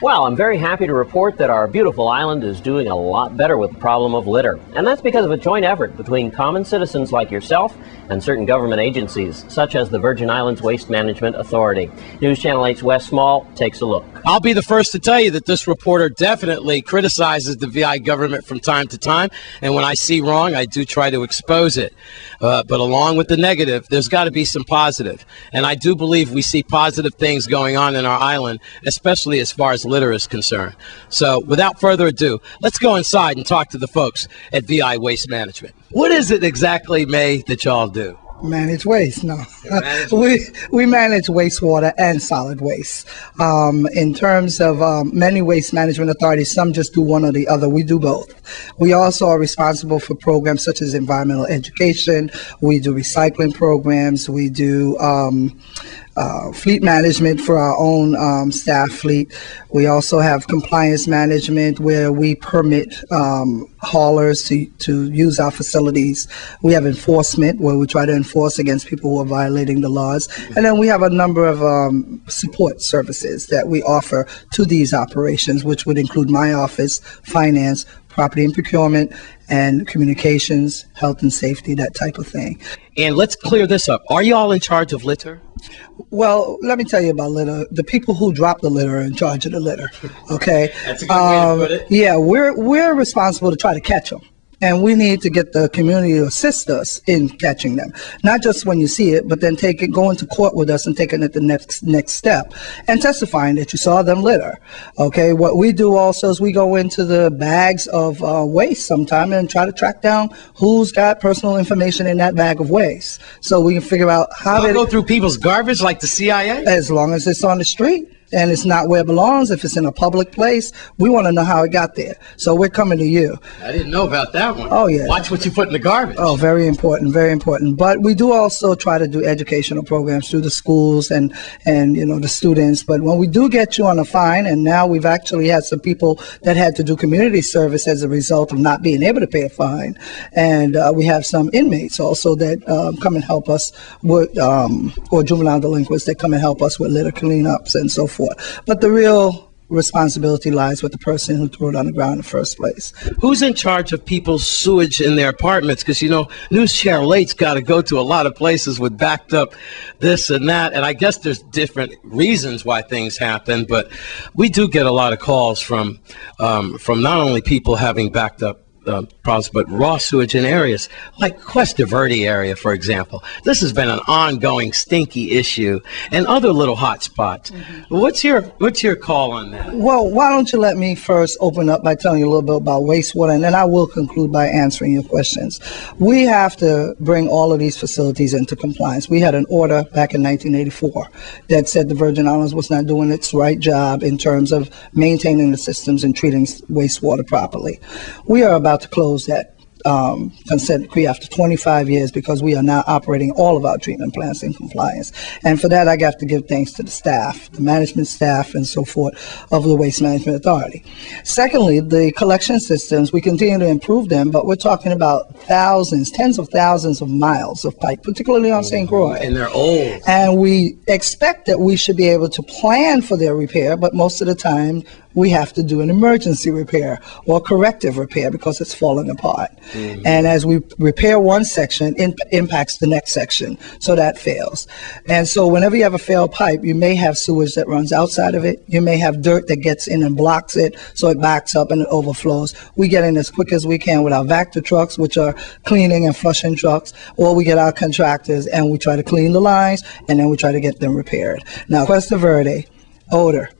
Well, I'm very happy to report that our beautiful island is doing a lot better with the problem of litter. And that's because of a joint effort between common citizens like yourself and certain government agencies, such as the Virgin Islands Waste Management Authority. News Channel 8's Wes Small takes a look. I'll be the first to tell you that this reporter definitely criticizes the VI government from time to time. And when I see wrong, I do try to expose it. But along with the negative, there's got to be some positive. And I do believe we see positive things going on in our island, especially as far as litter is concerned. So without further ado, let's go inside and talk to the folks at VI Waste Management. What is it exactly, May, that y'all do? Manage waste, no. We manage wastewater and solid waste. In terms of many waste management authorities, some just do one or the other. We do both. We also are responsible for programs such as environmental education. We do recycling programs. We do fleet management for our own staff fleet. We also have compliance management where we permit haulers to use our facilities. We have enforcement where we try to enforce against people who are violating the laws. And then we have a number of support services that we offer to these operations, which would include my office, finance, property and procurement, and communications, health and safety, that type of thing. And let's clear this up. Are you all in charge of litter? Well, let me tell you about litter. The people who drop the litter are in charge of the litter. Okay. That's a good way to put it. Yeah, we're responsible to try to catch them. And we need to get the community to assist us in catching them. Not just when you see it, but then going to court with us and taking it the next step and testifying that you saw them litter. Okay, what we do also is we go into the bags of waste sometime and try to track down who's got personal information in that bag of waste. So we can figure out how they go through people's garbage like the CIA? As long as it's on the street. And it's not where it belongs. If it's in a public place, we want to know how it got there. So we're coming to you. I didn't know about that one. Oh, yeah. Watch what you put in the garbage. Oh, very important, very important. But we do also try to do educational programs through the schools and the students. But when we do get you on a fine, and now we've actually had some people that had to do community service as a result of not being able to pay a fine. And we have some inmates also that come and help us with, or juvenile delinquents that come and help us with litter cleanups and so forth. But the real responsibility lies with the person who threw it on the ground in the first place. Who's in charge of people's sewage in their apartments? Because, News Channel 8's got to go to a lot of places with backed up this and that. And I guess there's different reasons why things happen. But we do get a lot of calls from not only people having backed up problems, but raw sewage in areas like Cuesta Verde area, for example. This has been an ongoing stinky issue, and other little hot spots. Mm-hmm. What's your call on that? Well, why don't you let me first open up by telling you a little bit about wastewater, and then I will conclude by answering your questions. We have to bring all of these facilities into compliance. We had an order back in 1984 that said the Virgin Islands was not doing its right job in terms of maintaining the systems and treating wastewater properly. We are about to close that consent decree after 25 years because we are now operating all of our treatment plants in compliance. And for that, I got to give thanks to the staff, the management staff and so forth of the Waste Management Authority. Secondly, the collection systems, we continue to improve them, but we're talking about thousands, tens of thousands of miles of pipe, particularly on St. Croix. And they're old. And we expect that we should be able to plan for their repair, but most of the time, we have to do an emergency repair or corrective repair because it's falling apart. Mm-hmm. And as we repair one section, it impacts the next section, so that fails. And so whenever you have a failed pipe, you may have sewage that runs outside of it. You may have dirt that gets in and blocks it, so it backs up and it overflows. We get in as quick as we can with our Vector trucks, which are cleaning and flushing trucks, or we get our contractors and we try to clean the lines and then we try to get them repaired. Now, Cuesta Verde, odor.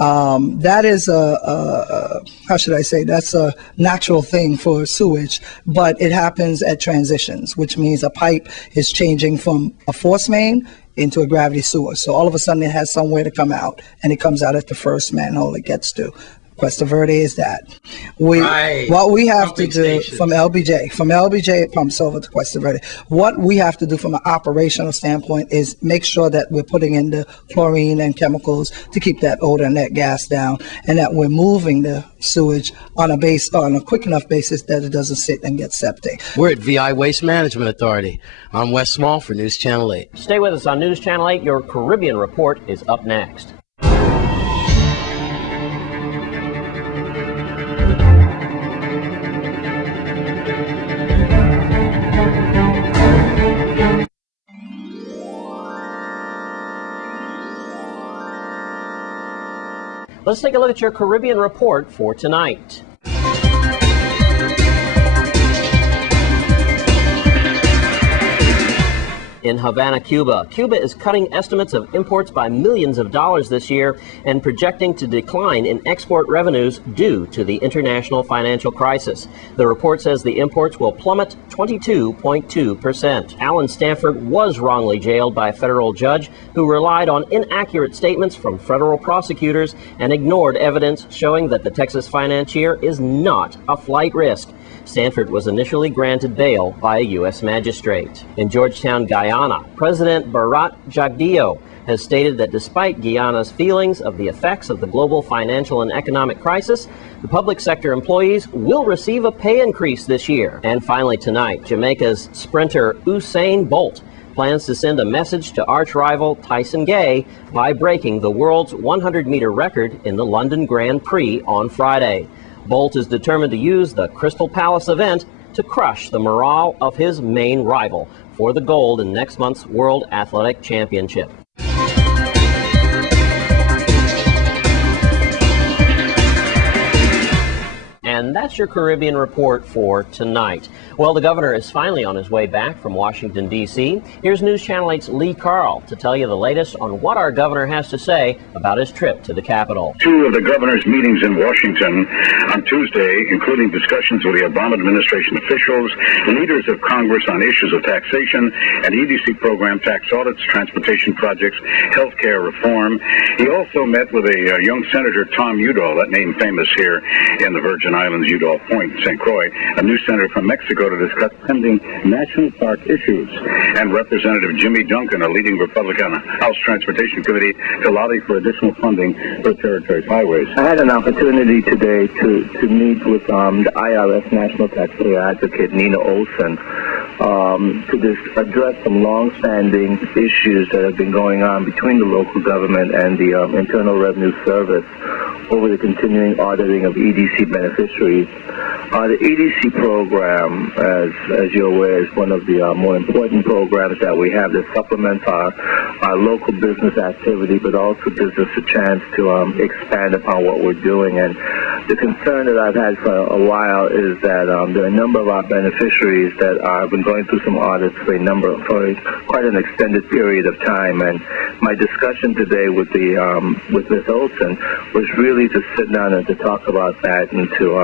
That is how should I say, that's a natural thing for sewage, but it happens at transitions, which means a pipe is changing from a force main into a gravity sewer. So all of a sudden it has somewhere to come out, and it comes out at the first manhole it gets to. Cuesta Verde is that. What we have to do from LBJ it pumps over to Cuesta Verde. What we have to do from an operational standpoint is make sure that we're putting in the chlorine and chemicals to keep that odor and that gas down, and that we're moving the sewage on a quick enough basis that it doesn't sit and get septic. We're at VI Waste Management Authority. I'm Wes Small for News Channel 8. Stay with us on News Channel 8. Your Caribbean report is up next. Let's take a look at your Caribbean report for tonight. In Havana, Cuba. Cuba is cutting estimates of imports by millions of dollars this year and projecting to decline in export revenues due to the international financial crisis. The report says the imports will plummet 22.2%. Alan Stanford was wrongly jailed by a federal judge who relied on inaccurate statements from federal prosecutors and ignored evidence showing that the Texas financier is not a flight risk. Stanford was initially granted bail by a U.S. magistrate. In Georgetown, Guyana, President Bharat Jagdeo has stated that despite Guyana's feelings of the effects of the global financial and economic crisis, the public sector employees will receive a pay increase this year. And finally tonight, Jamaica's sprinter Usain Bolt plans to send a message to arch rival Tyson Gay by breaking the world's 100-meter record in the London Grand Prix on Friday. Bolt is determined to use the Crystal Palace event to crush the morale of his main rival for the gold in next month's World Athletic Championship. And that's your Caribbean report for tonight. Well, the governor is finally on his way back from Washington, D.C. Here's News Channel 8's Lee Carl to tell you the latest on what our governor has to say about his trip to the Capitol. Two of the governor's meetings in Washington on Tuesday, including discussions with the Obama administration officials, leaders of Congress on issues of taxation and EDC program, tax audits, transportation projects, health care reform. He also met with a young Senator Tom Udall, that name famous here in the Virgin Islands, Udall Point, St. Croix, a new senator from Mexico, to discuss pending national park issues, and Representative Jimmy Duncan, a leading Republican on the House Transportation Committee, to lobby for additional funding for territory's highways. I had an opportunity today to meet with the IRS National Taxpayer Advocate, Nina Olson, to address some long-standing issues that have been going on between the local government and the Internal Revenue Service over the continuing auditing of EDC beneficiaries. The EDC program, as you're aware, is one of the more important programs that we have that supplements our local business activity, but also gives us a chance to expand upon what we're doing. And the concern that I've had for a while is that there are a number of our beneficiaries that have been going through some audits for quite an extended period of time. And my discussion today with Ms. Olson was really to sit down and to talk about that and to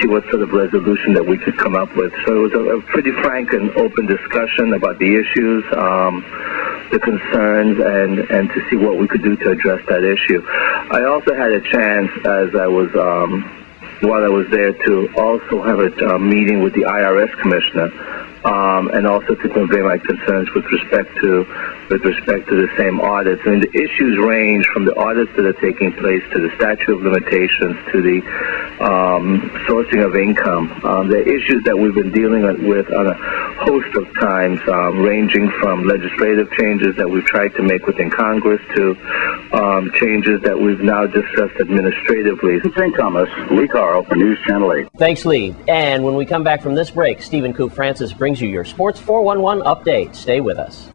see what sort of resolution that we could come up with. So it was a pretty frank and open discussion about the issues, the concerns, and to see what we could do to address that issue. I also had a chance, as I was while I was there, to also have a meeting with the IRS commissioner, and also to convey my concerns with respect to the same audits. I mean, the issues range from the audits that are taking place to the statute of limitations to the sourcing of income. The issues that we've been dealing with on a host of times, ranging from legislative changes that we've tried to make within Congress to changes that we've now discussed administratively. St. Thomas, Lee Carl for News Channel 8. Thanks, Lee. And when we come back from this break, Stephen Coop Francis brings you your Sports 411 update. Stay with us.